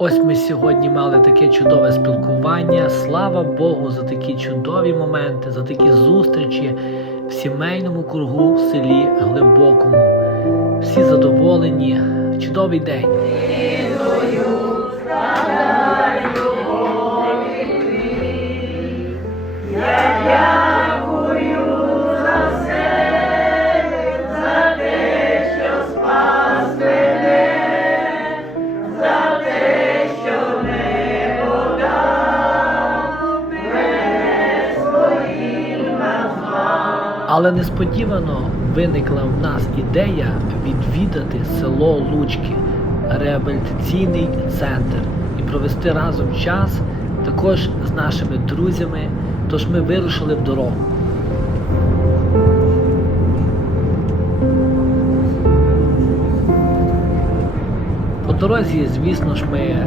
Ось ми сьогодні мали таке чудове спілкування. Слава Богу, за такі чудові моменти, за такі зустрічі в сімейному кругу в селі Глибокому. Всі задоволені. Чудовий день. Але несподівано виникла в нас ідея відвідати село Лучки, реабілітаційний центр і провести разом час також з нашими друзями. Тож ми вирушили в дорогу. По дорозі, звісно ж, ми е,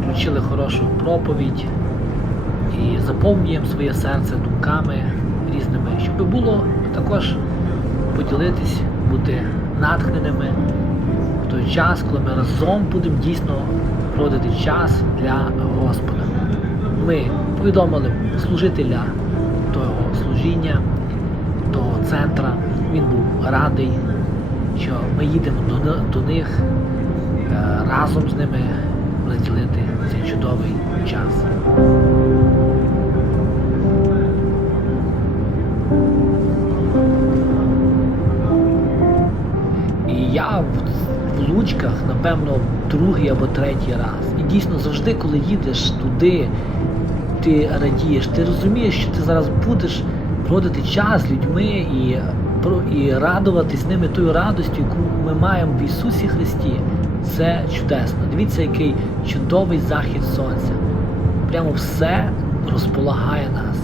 включили хорошу проповідь і заповнюємо своє серце думками різними, щоб було також поділитись, бути натхненими в той час, коли ми разом будемо дійсно проводити час для Господа. Ми повідомили служителя того служіння, того центра. Він був радий, що ми їдемо до, до них е, разом з ними розділити цей чудовий час. Я в, Лучках, напевно, другий або третій раз. І дійсно завжди, коли їдеш туди, ти радієш, ти розумієш, що ти зараз будеш проводити час з людьми і, і радуватись ними тою радостю, яку ми маємо в Ісусі Христі. Це чудесно. Дивіться, який чудовий захід сонця. Прямо все розполагає нас.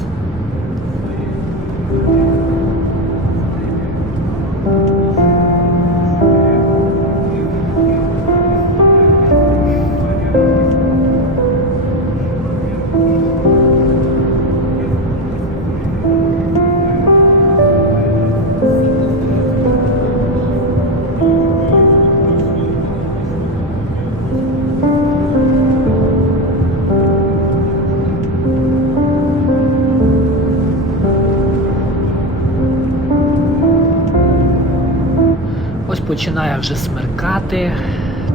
Починає вже смеркати,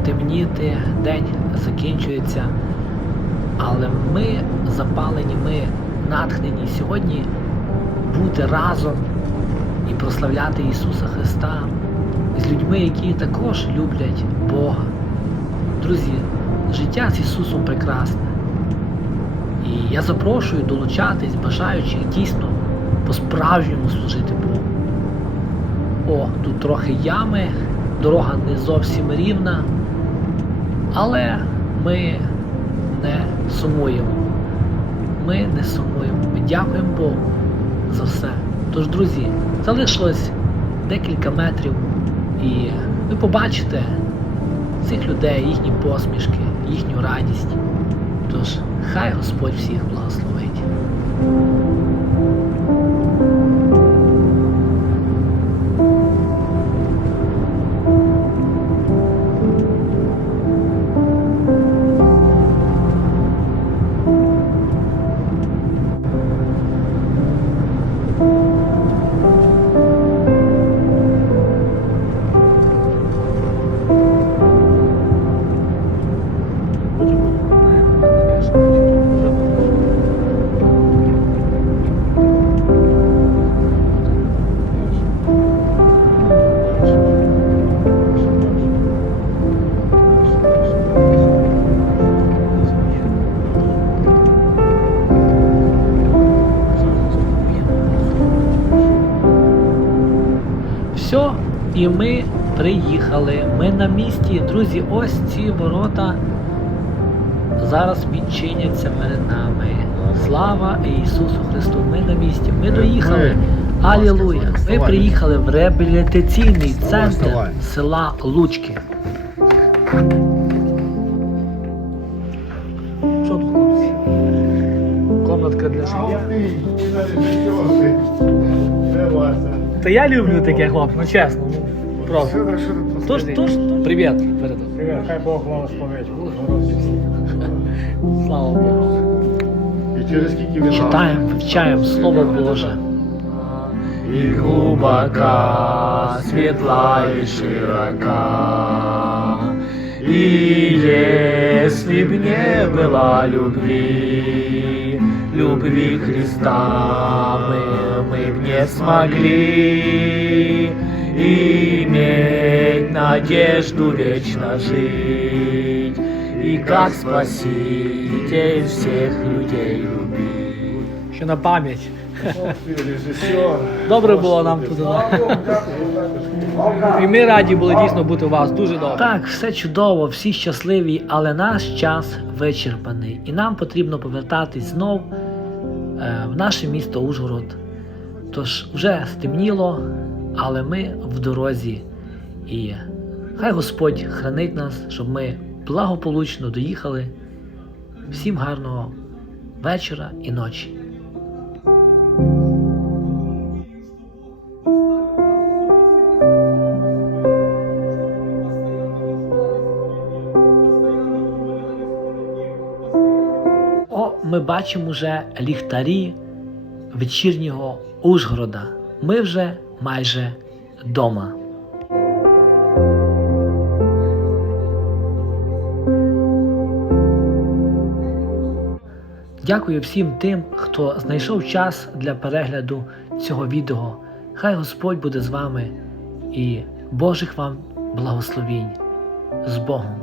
темніти, день закінчується. Але ми запалені, ми натхнені сьогодні бути разом і прославляти Ісуса Христа з людьми, які також люблять Бога. Друзі, життя з Ісусом прекрасне. І я запрошую долучатись, бажаючих дійсно по-справжньому служити Богу. О, тут трохи ями, дорога не зовсім рівна, але ми не сумуємо. Ми не сумуємо. Ми дякуємо Богу за все. Тож, друзі, залишилось декілька метрів, і ви побачите цих людей, їхні посмішки, їхню радість. Тож, хай Господь всіх благословить. І ми приїхали. Ми на місці. Друзі, ось ці ворота зараз відчиняться перед нами. Слава Ісусу Христу! Ми на місці. Ми доїхали. Алілуя! Ми приїхали в реабілітаційний центр села Лучки. Що тут хлопці? Комнатка для життя. Та я люблю таке, хлопці, ну чесно. Ну, просто. Тож, тож, привіт передав. Привіт, хай Бог благословить. Ужгород і всіх. Слава Богу. І через скільки він Читаємо, вивчаємо Слово Боже. И глубока, светла и широка. И если б не было любви, любви Христа, мы, мы б не смогли Иметь надежду вечно жить и как Спаситель всех людей любить. Що на пам'ять. Добре було нам тут. І ми раді були дійсно бути у вас. Дуже добре. Так, все чудово, всі щасливі, але наш час вичерпаний. І нам потрібно повертатись знов е, в наше місто Ужгород. Тож вже стемніло, але ми в дорозі. І хай Господь хранить нас, щоб ми благополучно доїхали. Всім гарного вечора і ночі. О, ми бачимо вже ліхтарі вечірнього Ужгорода. Ми вже майже вдома. Дякую всім тим, хто знайшов час для перегляду цього відео. Хай Господь буде з вами і Божих вам благословінь з Богом.